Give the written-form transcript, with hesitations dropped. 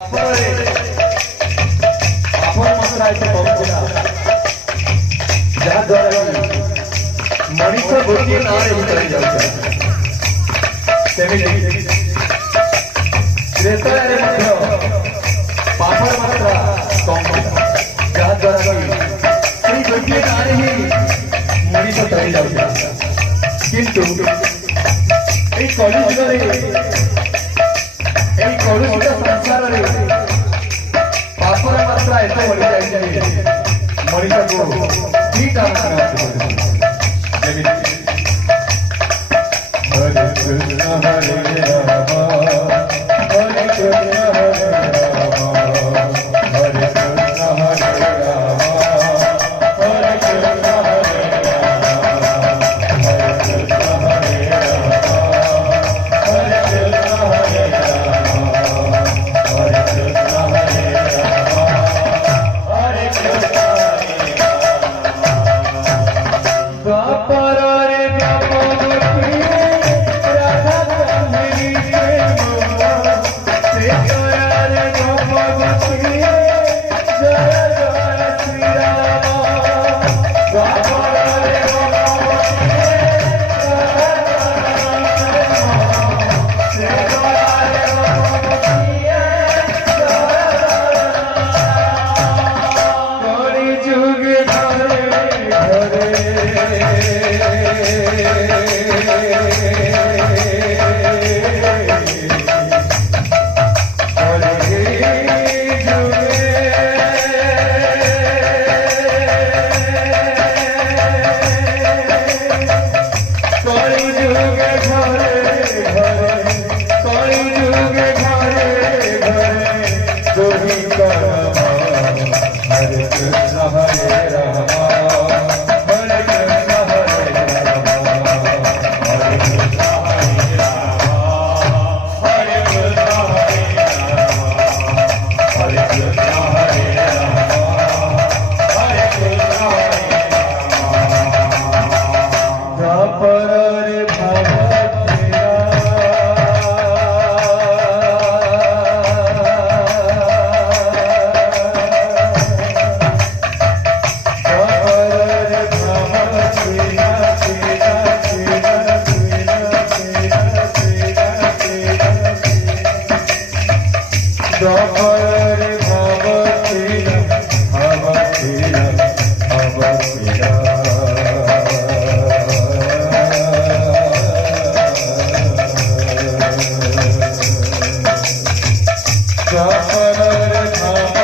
मनीष गोटे ना पापर मात्रा कम जहाद्वारा गोटे ना ही मनीष चली जाऊँ किंतु कलुषित संसार पापर मात्रा एत बढ़ी जाए मनीष को ठीक हरे कृष्ण हरे राम हरे कृष्ण हरे राम हरे कृष्ण हरे राम हरे कृष्ण हरे राम हरे कृष्ण हरे राम हरे कृष्ण हरे राम हरे कृष्ण हरे राम हरे कृष्ण हरे द्वापर रे हरे कृष्ण हरे राम हरे कृष्ण हरे राम हरे कृष्ण हरे राम हरे कृष्ण हरे राम हरे कृष्ण हरे राम हरे कृष्ण हरे राम द्वापर रे Jai